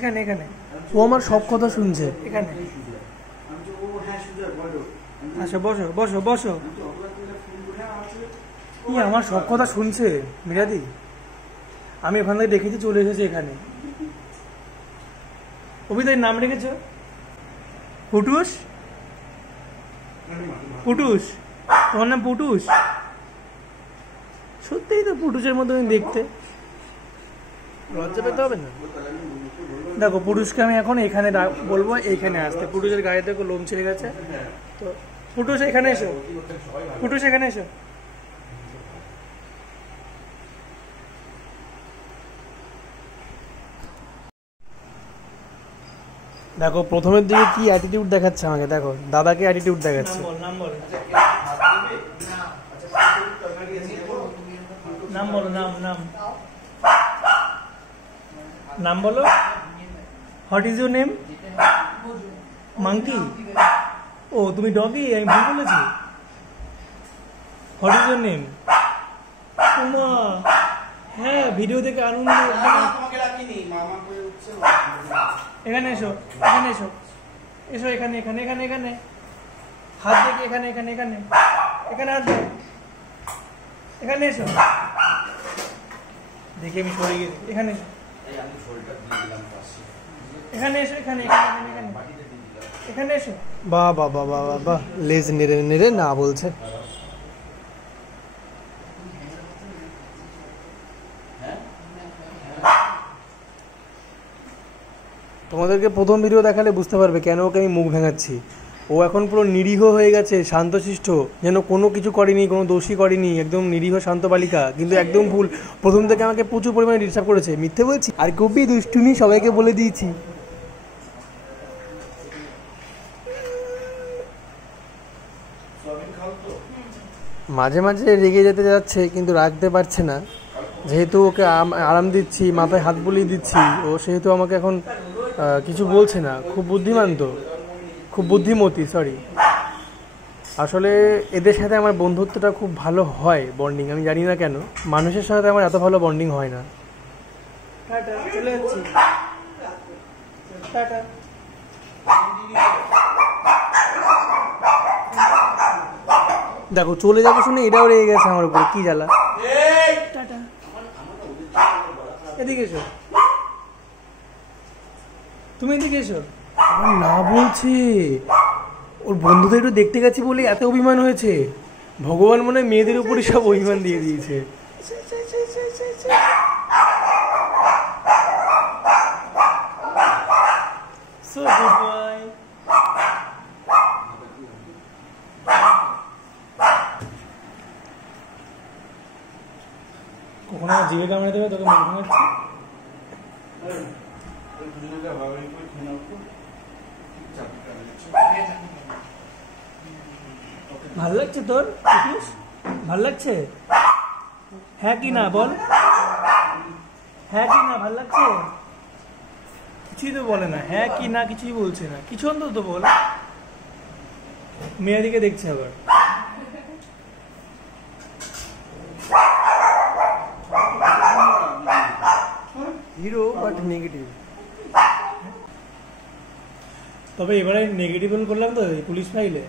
এখানে এখানে ও আমার সব কথা শুনছে এখানে। আচ্ছা বসো বসো বসো। কি আমার সব কথা শুনছে মিরাদি? আমি ওখান থেকে দেখেছি চলে এসেছি এখানে। অভিদয় নাম রেখেছ পুটুস? পুটুস, তোমার নাম পুটুস? সত্যিই তো পুটুসের মতো দেখতে, লজ্জা পেতে হবে না। দেখো পুটুসকে আমি এখন এখানে বলবো, এইখানে আসতে। পুটুসের গায়ে দেখো লোম ছেড়ে গেছে। তো পুটুস এখানে এসো, পুটুস এখানে এসো। দেখো প্রথমের দিকে কি অ্যাটিটিউড দেখাচ্ছে আমাকে, দেখো দাদাকে অ্যাটিটিউড দেখাচ্ছে। নাম বলো, নাম বলো, নাম নাম নাম বলো। What is your name? Monkey. ও তুমি ডগি, আমি ভুল বলেছি। What is your name? Uma, হ্যাঁ ভিডিও দেখে আনন্দ। এখানে এসো, এখানে এসো, এসো এখানে এখানে এখানে এখানে হাত দেখে এখানে এখানে এখানে এখানে হাত দাও, এখানে এসো। দেখি আমি সরে গেছি, এখানে এসো, এখানে এসো, এখানে এখানে এখানে এখানে এসো। বাহ বাহ বাহ বাহ বাহ, লেজ নেড়ে নেড়ে না বলছে। তোমাদেরকে প্রথম ভিডিও দেখালে বুঝতে পারবে কেন ওকে আমি মুখ ভেঙাচ্ছি। ও এখন পুরো নিরীহ হয়ে গেছে, শান্তশিষ্ট, যেন কোনো কিছু করেনি, কোনো দোষই করেনি, একদম নিরীহ শান্ত বালিকা। কিন্তু একদম ভুল, প্রথম থেকে আমাকে প্রচুর পরিমাণে ডিস্টার্ব করেছে। মিথ্যে বলছি? আর খুবই দুষ্টুমি, সবাইকে বলে দিয়েছি। মাঝে মাঝে রেগে যেতে যাচ্ছে, কিন্তু রাখতে পারছে না। যেহেতু ওকে আরাম দিচ্ছি, মাথায় হাত বুলিয়ে দিচ্ছি, ও সেহেতু আমাকে এখন কিছু বলছে না। খুব বুদ্ধিমান তো, খুব বুদ্ধিমতী, সরি। আসলে এদের সাথে আমার বন্ধুত্বটা খুব ভালো হয়, বন্ডিং। আমি জানি না কেন মানুষের সাথে আমার এত ভালো বন্ডিং হয় না। চলে যাচ্ছি, টাটা। দেখো চলে যাবো শুনে এটাও রেগে গেছে আমার উপরে, কি জ্বালা। টাটা, এদিকে এসো, তুমি এদিকে এসো। আমার না বলছে, ওর বন্ধুদের একটু দেখতে গেছি বলে এত অভিমান হয়েছে। ভগবান মনে হয় মেয়েদের উপরই সব অভিমান দিয়ে দিয়েছে। So good boy. কখনো জিভে কামড়ে দেবে তোকে, মুখ ভাঙাচ্ছি। ভাল লাগছে তোর? ভাল লাগছে? হ্যাঁ কি না বল, হ্যাঁ কি না ভাল লাগছে? কিছুই তো বলে না, হ্যাঁ কি না কিছুই বলছে না। কিছু অন্তত বল। মেয়ের দিকে দেখছে আবার। Hero but negative. তবে এবারে নেগেটিভ করলাম তো এই পুলিশ ফাইলে।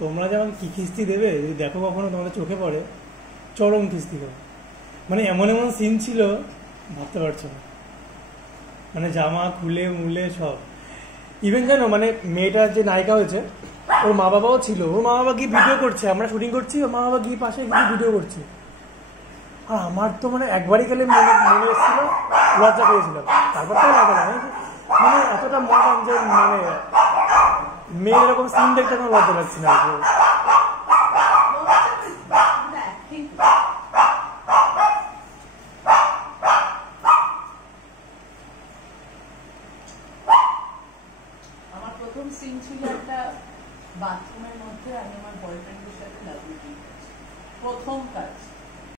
তোমরা যে আমাকে কি খিস্তি দেবে যদি দেখো কখনো তোমাদের চোখে পড়ে, চরম খিস্তি দেবে। মানে এমন এমন সিন ছিল ভাবতে পারছো না। মানে জামা খুলে মুলে সব। ইভেন জানো মানে মেয়েটার যে নায়িকা হয়েছে ওর মা বাবাও ছিল। ওর মা বাবা গিয়ে ভিডিও করছে, আমরা শুটিং করছি, ওর মা বাবা গিয়ে পাশে গিয়ে ভিডিও করছে। আর আমার তো মানে একবারই গেলে মনে এসেছিল, লজ্জা পেয়েছিলাম। তারপর তো লাগে না, মানে এতটা মডার্ন যে মানে মেয়ে এরকম সিন দেখতে কোনো লজ্জা লাগছে না। আমার প্রথম সিন ছিল একটা বাথরুমের মধ্যে, আমি আমার বয়ফ্রেন্ডের সাথে লাভ ইউ, প্রথম কাজ।